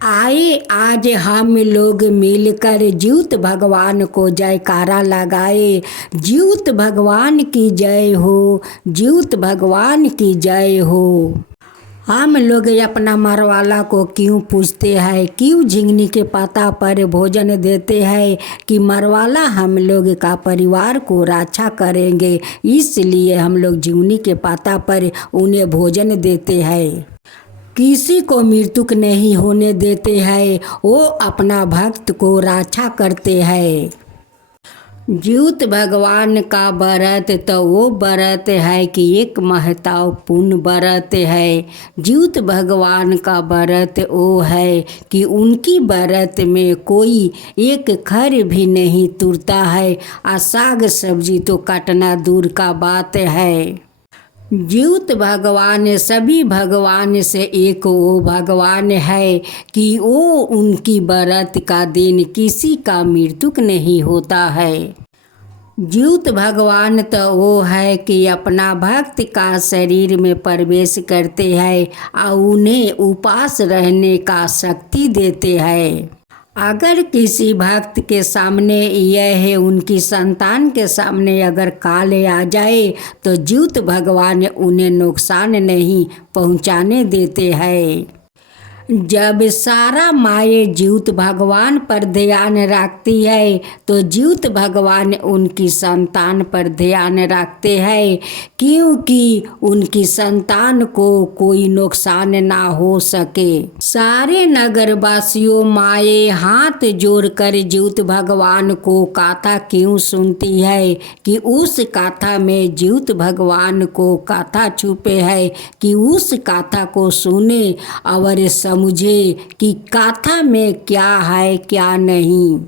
आए आज हम लोग मिलकर ज्योत भगवान को जयकारा लगाए। ज्योत भगवान की जय हो, ज्योत भगवान की जय हो। हम लोग अपना मरवाला को क्यों पूछते हैं, क्यों झिंगनी के पत्ता पर भोजन देते हैं कि मरवाला हम लोग का परिवार को रक्षा करेंगे, इसलिए हम लोग झिंगनी के पत्ता पर उन्हें भोजन देते हैं। किसी को मृत्यु नहीं होने देते हैं, वो अपना भक्त को रक्षा करते हैं। ज्योत भगवान का व्रत तो वो व्रत है कि एक महत्वपूर्ण व्रत है। ज्योत भगवान का व्रत वो है कि उनकी व्रत में कोई एक खर भी नहीं तुरता है, और साग सब्जी तो काटना दूर का बात है। ज्योत भगवान सभी भगवान से एक वो भगवान है कि वो उनकी व्रत का दिन किसी का मृत्यु नहीं होता है। ज्योत भगवान तो वो है कि अपना भक्त का शरीर में प्रवेश करते हैं और उन्हें उपास रहने का शक्ति देते हैं। अगर किसी भक्त के सामने यह है, उनकी संतान के सामने अगर काल आ जाए तो ज्योत भगवान उन्हें नुकसान नहीं पहुंचाने देते हैं। जब सारा माये ज्योत भगवान पर ध्यान रखती है तो ज्योत भगवान उनकी संतान पर ध्यान रखते हैं, क्योंकि उनकी संतान को कोई नुकसान ना हो सके। सारे नगरवासियों माये हाथ जोड़कर ज्योत भगवान को कथा क्यों सुनती है कि उस कथा में ज्योत भगवान को कथा छुपे है, कि उस कथा को सुने और मुझे कि कथा में क्या है क्या नहीं।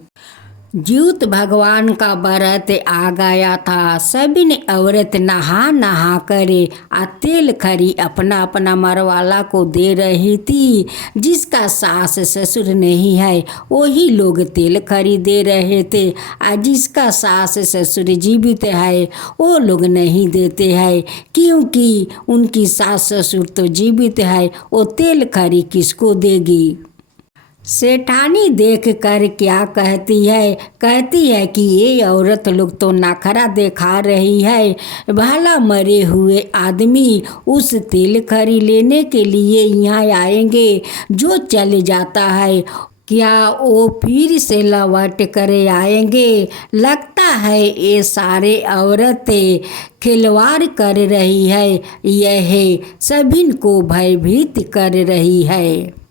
ज्योत भगवान का व्रत आ गया था। सभी ने औरत नहा नहा करे आ तेल खरी अपना अपना मरवाला को दे रही थी। जिसका सास ससुर नहीं है वही लोग तेल खरी दे रहे थे, और जिसका सास ससुर जीवित है वो लोग नहीं देते हैं, क्योंकि उनकी सास ससुर तो जीवित है, वो तेल खरी किसको देगी। सेठानी देख कर क्या कहती है कि ये औरत लोग तो नखरा दिखा रही है। भला मरे हुए आदमी उस तेल खरी लेने के लिए यहाँ आएंगे, जो चले जाता है क्या वो फिर से लौट कर आएंगे। लगता है ये सारे औरतें खिलवाड़ कर रही है, यह सभी को भयभीत कर रही है।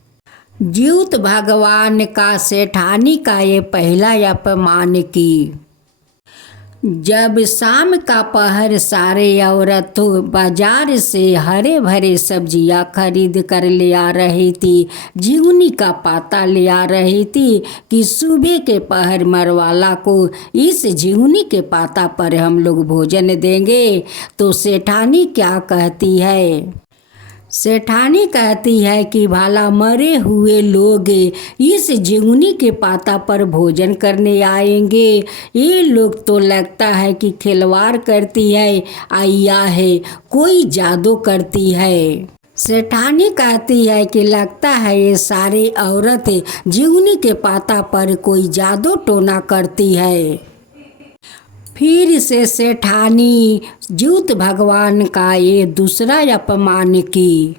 ज्योत भगवान का सेठानी का ये पहला अपमान की। जब शाम का पहर सारे औरतों बाजार से हरे भरे सब्जियां खरीद कर ले आ रही थी, झिंगुनी का पाता ले आ रही थी कि सुबह के पहर मरवाला को इस झिंगुनी के पाता पर हम लोग भोजन देंगे। तो सेठानी क्या कहती है, सेठानी कहती है कि भला मरे हुए लोग इस झिंगुनी के पाता पर भोजन करने आएंगे। ये लोग तो लगता है कि खिलवाड़ करती है, आया है कोई जादू करती है। सेठानी कहती है कि लगता है ये सारी औरतें झिंगुनी के पाता पर कोई जादू टोना करती है। फिर से सेठानी ज्योत भगवान का ये दूसरा अपमान की।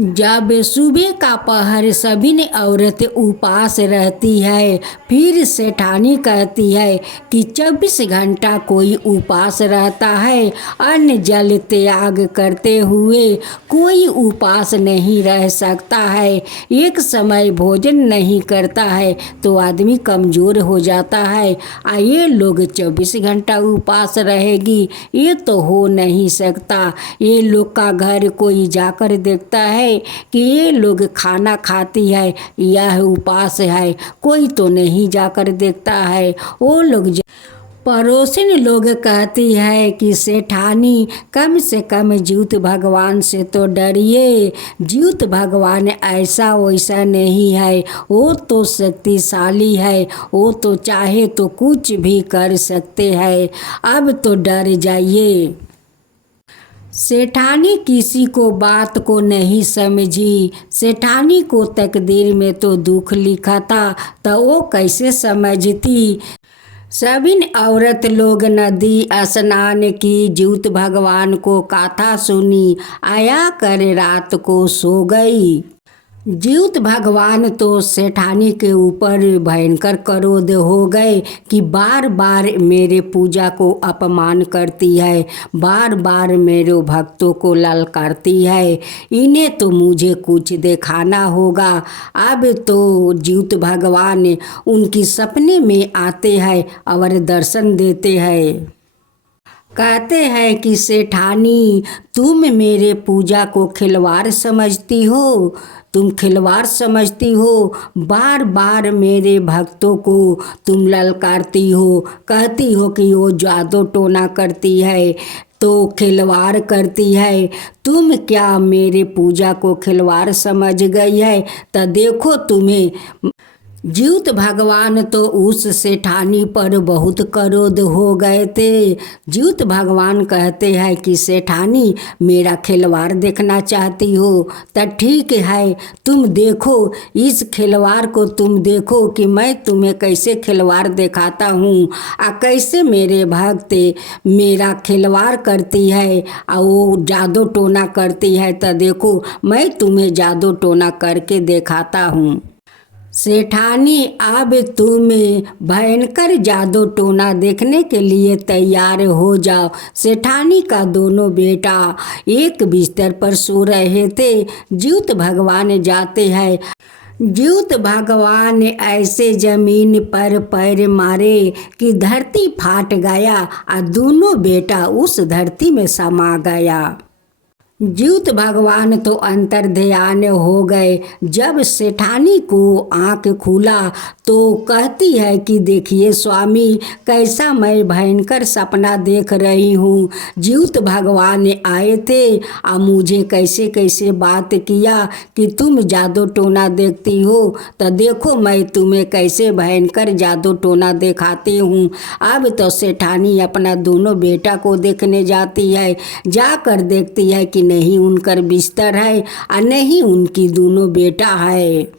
जब सुबह का पहर सभी ने औरतें उपास रहती है, फिर सेठानी कहती है कि 24 घंटा कोई उपास रहता है। अन्न जल त्याग करते हुए कोई उपास नहीं रह सकता है। एक समय भोजन नहीं करता है तो आदमी कमज़ोर हो जाता है, और ये लोग 24 घंटा उपास रहेगी, ये तो हो नहीं सकता। ये लोग का घर कोई जाकर देखता है कि ये लोग खाना खाती है, यह उपास है, कोई तो नहीं जाकर देखता है। वो लोग पड़ोसिन लोग कहती है कि सेठानी कम से कम ज्योत भगवान से तो डरिए। ज्योत भगवान ऐसा वैसा नहीं है, वो तो शक्तिशाली है, वो तो चाहे तो कुछ भी कर सकते हैं। अब तो डर जाइए। सेठानी किसी को बात को नहीं समझी, सेठानी को तकदीर में तो दुख लिखा था, तो वो कैसे समझती। सभी औरत लोग नदी स्नान की, ज्योत भगवान को कथा सुनी, आया कर रात को सो गई। ज्योत भगवान तो सेठानी के ऊपर भयंकर क्रोध हो गए कि बार बार मेरे पूजा को अपमान करती है, बार बार मेरे भक्तों को ललकारती है, इन्हें तो मुझे कुछ दिखाना होगा। अब तो ज्योत भगवान उनकी सपने में आते हैं और दर्शन देते हैं। कहते हैं कि सेठानी, तुम मेरे पूजा को खिलवाड़ समझती हो, तुम खिलवाड़ समझती हो, बार बार मेरे भक्तों को तुम ललकारती हो, कहती हो कि वो जादू टोना करती है, तो खिलवाड़ करती है। तुम क्या मेरे पूजा को खिलवाड़ समझ गई है? तो देखो तुम्हें। ज्योत भगवान तो उस सेठानी पर बहुत क्रोध हो गए थे। ज्योत भगवान कहते हैं कि सेठानी, मेरा खिलवाड़ देखना चाहती हो तो ठीक है, तुम देखो इस खिलवाड़ को, तुम देखो कि मैं तुम्हें कैसे खिलवाड़ दिखाता हूँ, कैसे मेरे भक्त मेरा खिलवाड़ करती है और वो जादू टोना करती है। तो देखो मैं तुम्हें जादू टोना करके दिखाता हूँ। सेठानी, अब तुम भयंकर जादू टोना देखने के लिए तैयार हो जाओ। सेठानी का दोनों बेटा एक बिस्तर पर सो रहे थे। ज्योत भगवान जाते हैं। ज्योत भगवान ऐसे जमीन पर पैर मारे कि धरती फाट गया और दोनों बेटा उस धरती में समा गया। ज्योत भगवान तो अंतर ध्यान हो गए। जब सेठानी को आँख खुला तो कहती है कि देखिए स्वामी, कैसा मैं भयंकर सपना देख रही हूँ। ज्योत भगवान आए थे और मुझे कैसे कैसे बात किया कि तुम जादू टोना देखती हो, तो देखो मैं तुम्हें कैसे भयंकर जादू टोना दिखाती हूँ। अब तो सेठानी अपना दोनों बेटा को देखने जाती है। जाकर देखती है कि नहीं उनकर बिस्तर है और नहीं उनकी दोनों बेटा है।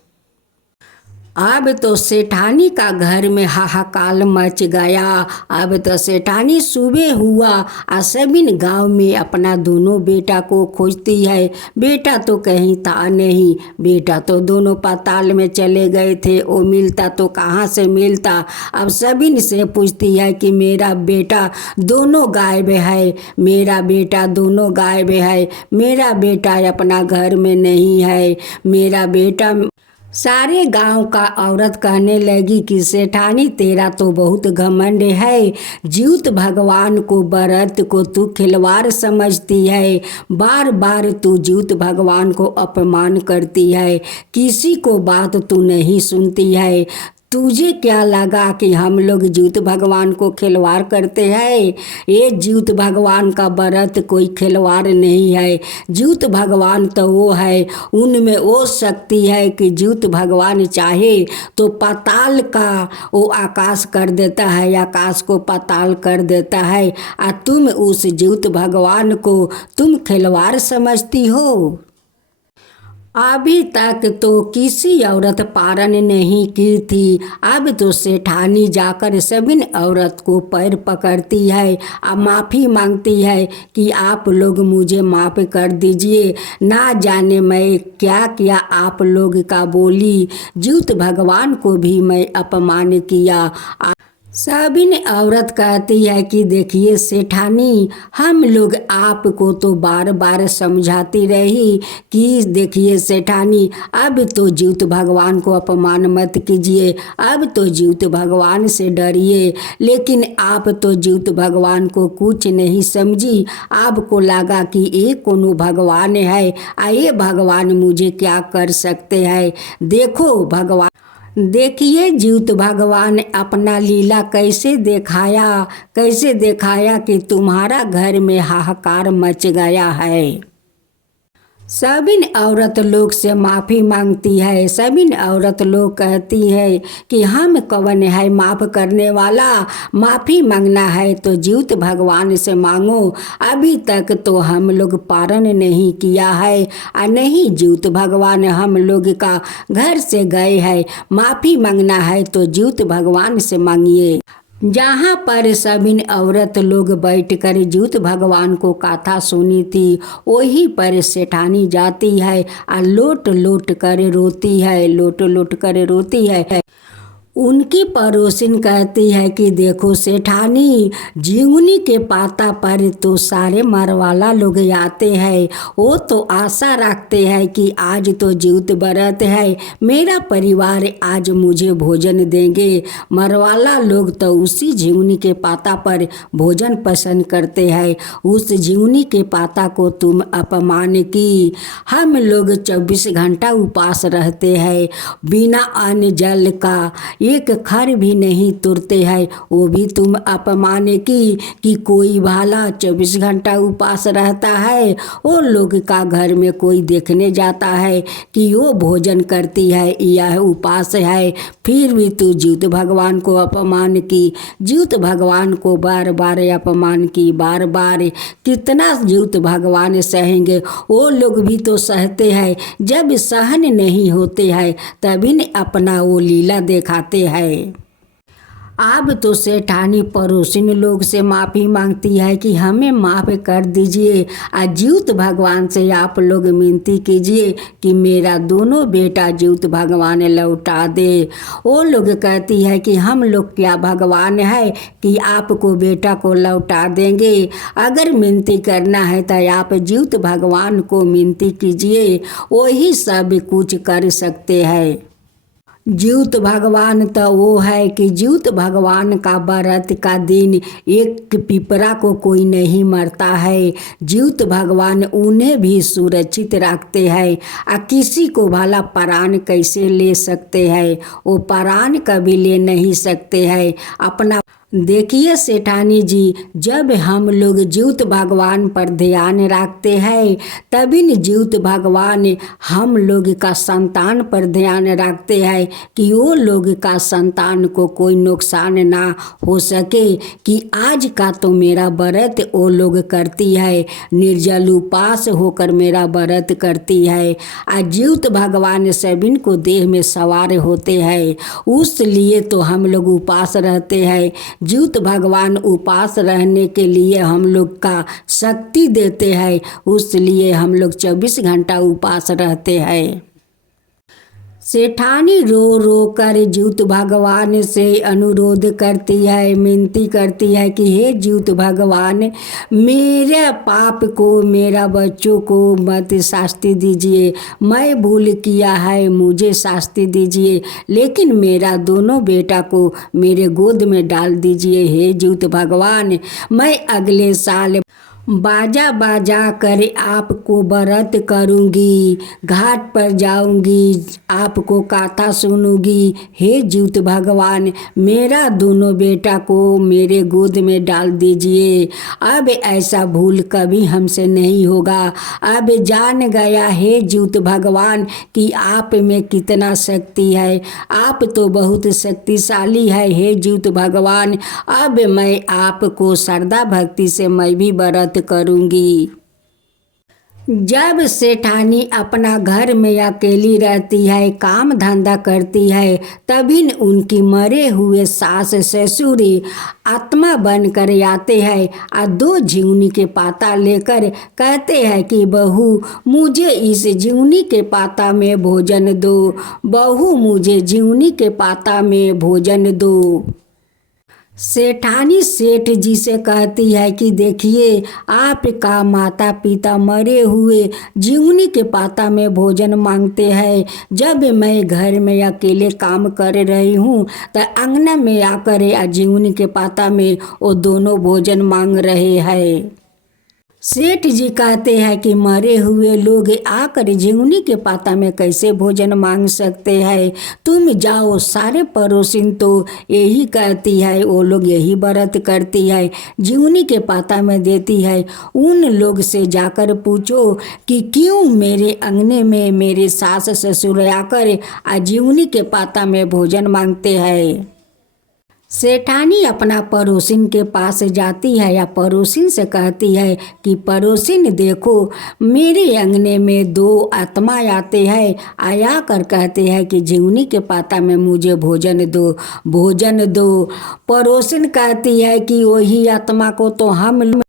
अब तो सेठानी का घर में हाहाकार मच गया। अब तो सेठानी सुबह हुआ और सभी गांव में अपना दोनों बेटा को खोजती है। बेटा तो कहीं था नहीं, बेटा तो दोनों पाताल में चले गए थे, वो मिलता तो कहाँ से मिलता। अब सभी से पूछती है कि मेरा बेटा दोनों गायब है, मेरा बेटा दोनों गायब है, मेरा बेटा अपना घर में नहीं है, मेरा बेटा। सारे गांव का औरत कहने लगी कि सेठानी, तेरा तो बहुत घमंड है। ज्योत भगवान को व्रत को तू खिलवाड़ समझती है, बार बार तू ज्योत भगवान को अपमान करती है, किसी को बात तू नहीं सुनती है। तुझे क्या लगा कि हम लोग ज्योत भगवान को खिलवाड़ करते हैं? ये ज्योत भगवान का व्रत कोई खिलवाड़ नहीं है। ज्योत भगवान तो वो है, उनमें वो शक्ति है कि ज्योत भगवान चाहे तो पाताल का वो आकाश कर देता है, आकाश को पाताल कर देता है। और तुम उस ज्योत भगवान को तुम खिलवाड़ समझती हो। अभी तक तो किसी औरत पारण नहीं की थी। अब तो सेठानी जाकर सभी औरत को पैर पकड़ती है और माफ़ी मांगती है कि आप लोग मुझे माफ़ कर दीजिए, ना जाने मैं क्या क्या आप लोग का बोली, ज्योत भगवान को भी मैं अपमान किया। सभी औरत कहती है कि देखिए सेठानी, हम लोग आपको तो बार बार समझाती रही कि देखिए सेठानी, अब तो ज्योत भगवान को अपमान मत कीजिए, अब तो ज्योत भगवान से डरिए। लेकिन आप तो ज्योत भगवान को कुछ नहीं समझी। आपको लगा कि ये कोनो भगवान है, ये भगवान मुझे क्या कर सकते हैं। देखो भगवान, देखिए ज्योत भगवान अपना लीला कैसे दिखाया कि तुम्हारा घर में हाहाकार मच गया है। सभी औरत लोग से माफ़ी मांगती है। सभी औरत लोग कहती है कि हम कौन है माफ़ करने वाला, माफ़ी मांगना है तो जीवित भगवान से मांगो। अभी तक तो हम लोग पारण नहीं किया है और नहीं जीवित भगवान हम लोग का घर से गए हैं। माफ़ी मांगना है तो जीवित भगवान से मांगिए। जहाँ पर सभी औरत लोग बैठ कर जीवित भगवान को कथा सुनी थी, वहीं पर सेठानी जाती है और लोट लोट कर रोती है, लोट लोट कर रोती है। उनकी पड़ोसिन कहती है कि देखो सेठानी, जीवनी के पाता पर तो सारे मरवाला लोग आते हैं। वो तो आशा रखते हैं कि आज तो जीवित व्रत है, मेरा परिवार आज मुझे भोजन देंगे। मरवाला लोग तो उसी जीवनी के पाता पर भोजन पसंद करते हैं। उस जीवनी के पाता को तुम अपमान की। हम लोग 24 घंटा उपास रहते हैं, बिना अन्न जल का एक खर भी नहीं तुरते हैं, वो भी तुम अपमान की। कि कोई भाला 24 घंटा उपास रहता है, वो लोग का घर में कोई देखने जाता है कि वो भोजन करती है यह उपास है, फिर भी तू जीवित भगवान को अपमान की। जीवित भगवान को बार बार अपमान की, बार बार। कितना जीवित भगवान सहेंगे, वो लोग भी तो सहते हैं। जब सहन नहीं होते हैं तभी अपना वो लीला दिखाते हैं। अब तो सेठानी पड़ोसिन लोग से माफ़ी मांगती है कि हमें माफ़ कर दीजिए। जीवित भगवान से आप लोग विनती कीजिए कि मेरा दोनों बेटा जीवित भगवान लौटा दे। वो लोग कहती है कि हम लोग क्या भगवान है कि आपको बेटा को लौटा देंगे। अगर विनती करना है तो आप जीवित भगवान को विनती कीजिए, वही सब कुछ कर सकते हैं। जीवित भगवान तो वो है कि जीवित भगवान का व्रत का दिन एक पिपरा को कोई नहीं मरता है। जीवित भगवान उन्हें भी सुरक्षित रखते हैं। किसी को भला प्राण कैसे ले सकते हैं, वो प्राण कभी ले नहीं सकते हैं अपना। देखिए सेठानी जी, जब हम लोग जीवित भगवान पर ध्यान रखते हैं तभी जीवित भगवान हम लोग का संतान पर ध्यान रखते हैं कि वो लोग का संतान को कोई नुकसान ना हो सके। कि आज का तो मेरा व्रत वो लोग करती है, निर्जल उपास होकर मेरा व्रत करती है। आज जीवित भगवान सभी को देह में सवार होते हैं, उस लिए तो हम लोग उपास रहते हैं। जीवित भगवान उपास रहने के लिए हम लोग का शक्ति देते हैं, उसलिए हम लोग 24 घंटा उपास रहते हैं। सेठानी रो रो कर जीवित भगवान से अनुरोध करती है, विनती करती है कि हे जीवित भगवान, मेरे पाप को, मेरा बच्चों को मत शास्ति दीजिए। मैं भूल किया है, मुझे शास्ति दीजिए, लेकिन मेरा दोनों बेटा को मेरे गोद में डाल दीजिए। हे जीवित भगवान, मैं अगले साल बाजा बाजा कर आपको व्रत करूंगी, घाट पर जाऊंगी, आपको कथा सुनूंगी। हे जीवित भगवान, मेरा दोनों बेटा को मेरे गोद में डाल दीजिए। अब ऐसा भूल कभी हमसे नहीं होगा। अब जान गया हे जीवित भगवान कि आप में कितना शक्ति है, आप तो बहुत शक्तिशाली है। हे जीवित भगवान, अब मैं आपको श्रद्धा भक्ति से मैं भी व्रत करूंगी। जब सेठानी अपना घर में अकेली रहती है, काम धंधा करती है, तभी उनकी मरे हुए सास ससुर आत्मा बनकर आते हैं और 2 जीवनी के पाता लेकर कहते हैं कि बहू, मुझे इस जीवनी के पाता में भोजन दो। बहू, मुझे जीवनी के पाता में भोजन दो। सेठानी सेठ जी से कहती है कि देखिए, आपका माता पिता मरे हुए जीवनी के पाता में भोजन मांगते हैं। जब मैं घर में अकेले काम कर रही हूँ तो अंगना में आकर जीवनी के पाता में वो दोनों भोजन मांग रहे हैं। सेठ जी कहते हैं कि मरे हुए लोग आकर झिंगुनी के पाता में कैसे भोजन मांग सकते हैं। तुम जाओ, सारे पड़ोसिन तो यही कहती है, वो लोग यही व्रत करती है, झिंगुनी के पाता में देती है। उन लोग से जाकर पूछो कि क्यों मेरे अंगने में मेरे सास ससुर आकर झिंगुनी के पाता में भोजन मांगते हैं। सेठानी अपना पड़ोसिन के पास जाती है या पड़ोसिन से कहती है कि पड़ोसिन देखो, मेरे अंगने में 2 आत्मा आते हैं, आया कर कहते हैं कि झिंगुनी के पाता में मुझे भोजन दो, भोजन दो। पड़ोसिन कहती है कि वही आत्मा को तो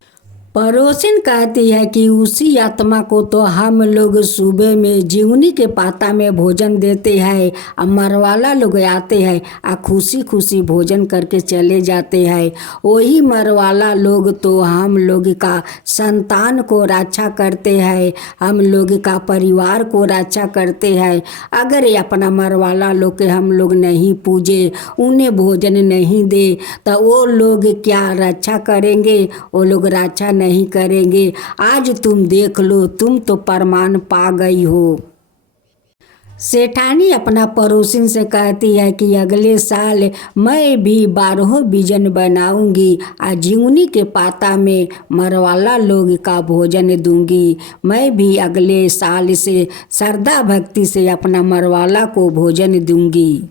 पड़ोसिन कहती है कि उसी आत्मा को तो हम लोग सुबह में झिंगुनी के पाता में भोजन देते हैं, और मरवाला लोग आते हैं और खुशी खुशी भोजन करके चले जाते हैं। वही मरवाला लोग तो हम लोग का संतान को रक्षा करते हैं, हम लोग का परिवार को रक्षा करते हैं। अगर ये अपना मरवाला लोग के हम लोग नहीं पूजे, उन्हें भोजन नहीं दे, तो वो लोग क्या रक्षा करेंगे? वो लोग रक्षा नहीं करेंगे। आज तुम देख लो, तुम तो प्रमाण पा गई हो। सेठानी अपना पड़ोसिन से कहती है कि अगले साल मैं भी 12 बिजन बनाऊंगी और झिंगुनी के पाता में मरवाला लोग का भोजन दूंगी। मैं भी अगले साल से श्रद्धा भक्ति से अपना मरवाला को भोजन दूंगी।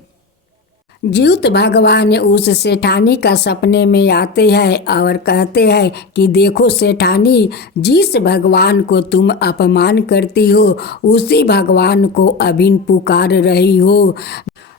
जीउत भगवान उस सेठानी का सपने में आते हैं और कहते हैं कि देखो सेठानी, जिस भगवान को तुम अपमान करती हो, उसी भगवान को अभी पुकार रही हो।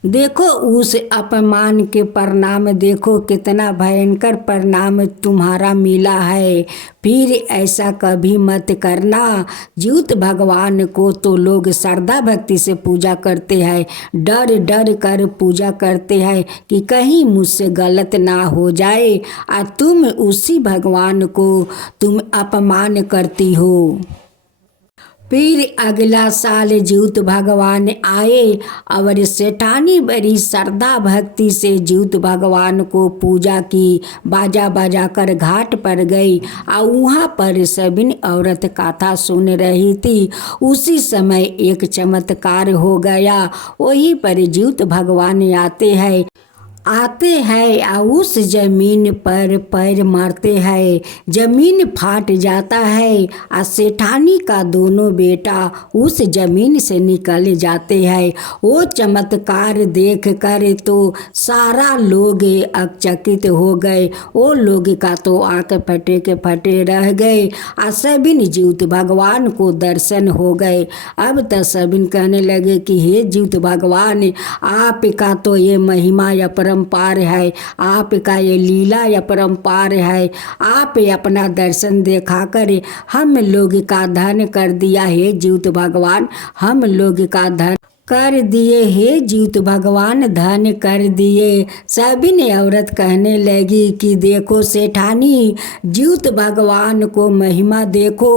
देखो उस अपमान के परिणाम, देखो कितना भयंकर परिणाम तुम्हारा मिला है। फिर ऐसा कभी मत करना। जीउत भगवान को तो लोग श्रद्धा भक्ति से पूजा करते हैं, डर डर कर पूजा करते हैं कि कहीं मुझसे गलत ना हो जाए, और तुम उसी भगवान को तुम अपमान करती हो। फिर अगला साल जीउत भगवान आए और सेठानी बड़ी श्रद्धा भक्ति से जीउत भगवान को पूजा की, बाजा बाजा कर घाट पर गई और वहाँ पर सभी औरत कथा सुन रही थी। उसी समय एक चमत्कार हो गया। वहीं पर जीउत भगवान आते हैं और उस जमीन पर पैर मारते हैं, जमीन फाट जाता है और सेठानी का दोनों बेटा उस जमीन से निकल जाते हैं। वो चमत्कार देख कर तो सारा लोग अचकित हो गए। वो लोग का तो आंख फटे के फटे रह गए और सभी जीउत भगवान को दर्शन हो गए। अब तो सभी कहने लगे कि हे जीउत भगवान, आपका तो ये महिमा या परम्पार है, आपका ये लीला या परम्पार है। आप अपना दर्शन दिखा कर हम लोग का धन कर दिया है जीउत भगवान, हम लोग का धन कर दिए, हे जीउत भगवान धन कर दिए। सभी ने औरत कहने लगी कि देखो सेठानी, जीउत भगवान को महिमा देखो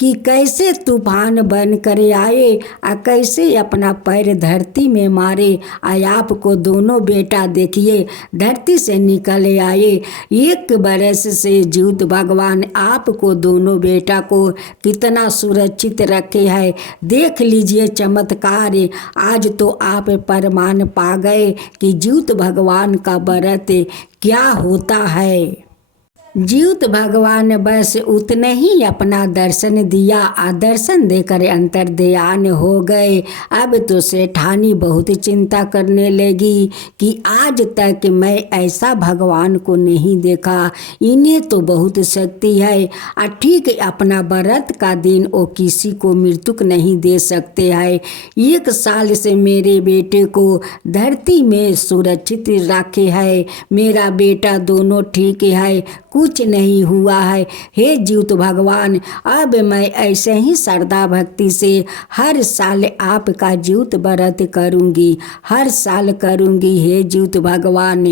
कि कैसे तूफान बन कर आए और कैसे अपना पैर धरती में मारे, और आपको दोनों बेटा देखिए धरती से निकल आए। 1 बरस से जीउत भगवान आपको दोनों बेटा को कितना सुरक्षित रखे है। देख लीजिए चमत्कार, आज तो आप प्रमाण पा गए कि जीउत भगवान का व्रत क्या होता है। जीउत भगवान बस उतने ही अपना दर्शन दिया और दर्शन देकर अंतर्ध्यान हो गए। अब तो सेठानी बहुत चिंता करने लगी कि आज तक मैं ऐसा भगवान को नहीं देखा, इन्हें तो बहुत शक्ति है, और ठीक अपना व्रत का दिन वो किसी को मृत्युक नहीं दे सकते हैं। 1 साल से मेरे बेटे को धरती में सुरक्षित रखे है, मेरा बेटा दोनों ठीक है, कुछ नहीं हुआ है। हे जीउत भगवान, अब मैं ऐसे ही श्रद्धा भक्ति से हर साल आपका जीउत व्रत करूंगी, हर साल करूंगी हे जीउत भगवान।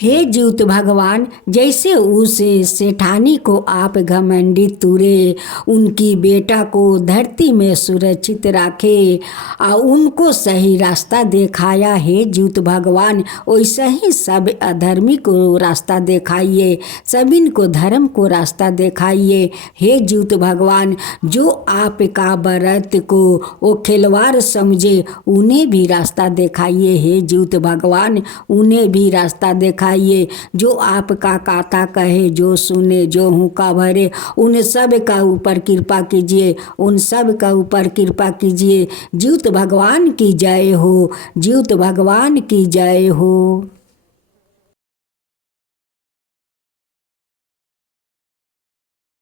हे जीउत भगवान, जैसे उस सेठानी को आप घमंडी तुरे, उनकी बेटा को धरती में सुरक्षित रखे और उनको सही रास्ता दिखाया। हे जीउत भगवान, वैसे ही सब अधर्मी को रास्ता दिखाइए, सभी को धर्म को रास्ता दिखाइए। हे जीउत भगवान, जो आपका व्रत को वो खिलवाड़ समझे, उन्हें भी रास्ता दिखाइए। हे जीउत भगवान, उन्हें भी रास्ता दिखाइए। जो आपका काता कहे, जो सुने, जो हुक्का भरे, उन सब का ऊपर कृपा कीजिए, उन सब का ऊपर कृपा कीजिए। जीउत भगवान की जय हो, जीउत भगवान की जय हो।